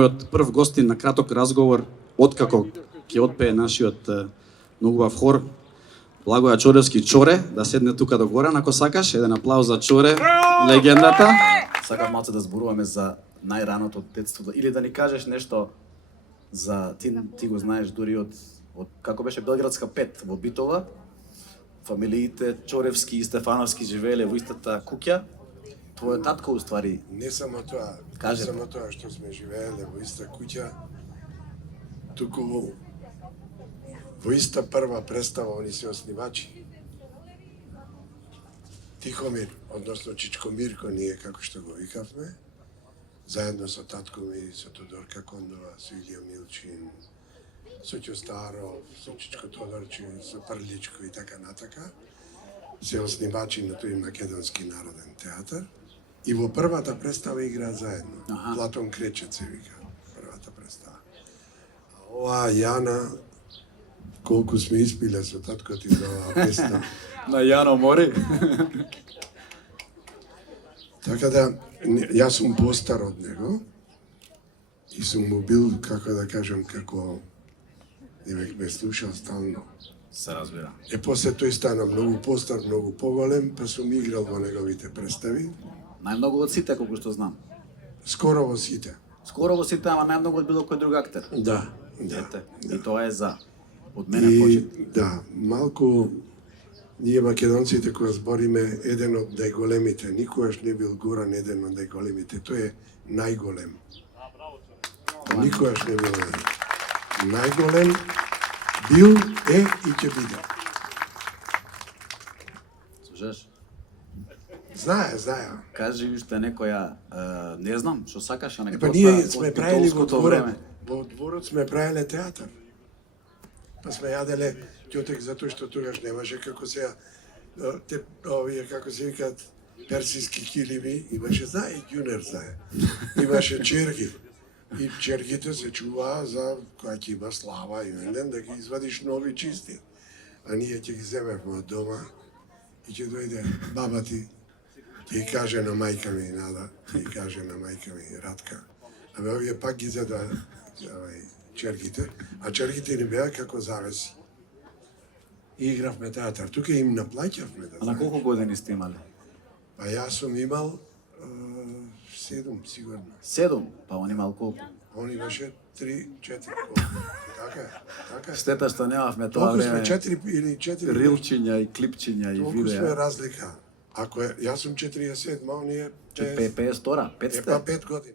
мојот прв гостин на краток разговор, откако ќе отпее нашиот многу убав хор, Благоја Чоревски Чоре, да седне тука до Горан, ако сакаш. Еден аплауз за Чоре, легендата. Сакам малце да зборуваме за најраното детство, или да ни кажеш нешто за ти го знаеш дури од како беше Белградска 5 во Битова. Фамилиите Чоревски и Стефановски живееле во истата куќа. Твојот татко уствари Не само тоа, Каже. не само тоа што сме живееле во иста куќа, туку во иста прва представа они се оснивачи. Тихомир, односно Чичко Мирко, ние како што го викавме, заедно со татко ми, со Тодорка Кондова, со Илија Милчин, со Ќо Старов, со Чичко Тодорчин, со Прличко и така натака, се оснивачи на тој Македонски народен театар. И во првата представа играат заедно. Платон Кречет се вика, првата представа. А оваа Јана, колку сме испиле со татко ти за оваа песна. на Јано Мори. Така да, јас сум постар од него и сум му бил, како да кажам, како Девек ме слушал стално. Се разбира. После тој стана многу постар, многу поголем, па сум играл во неговите представи. Најмногу од сите, колку што знам. Скоро во сите. Скоро во сите, ама најмногу од било кој друг актер. Да, Ете, да. и тоа е за. Од мене И почет. да, малку ние македонците кога збориме еден од најголемите, никогаш не бил Горан еден од најголемите, тој е најголем. Никогаш не бил еден. Најголем бил, е и ќе биде. Слушаш? Знае. Кажи уште некоја, не знам, што сакаш анекдота. Па ние од сме правили во идолското дворот, време. во дворот сме правиле театар. Па сме јаделе ќотек затоа што тогаш немаше како сега те овие како се викаат персиски килими, имаше знае и ѓунер знае. Имаше черги. И чергите се чуваа за кога ќе има слава и ден да ги извадиш нови чисти. А ние ќе ги земевме од дома и ќе дојде баба ти и каже на мајка ми Нада, и каже на мајка ми Радка. Абе овие пак ги зеда чергите, а чергите ни беа како завеси. И игравме театар. Тука им наплаќавме да А на колку години сте имале? Па јас сум имал 7 сигурно. 7, па он имал колку? Он имаше 3, 4. Така е. Штета што немавме тоа Толку време. сме 4 или 4. Рилчиња и клипчиња и Толку сме видеа. разлика. Ако јас сум 47, он е 50 500, 500. 5 години.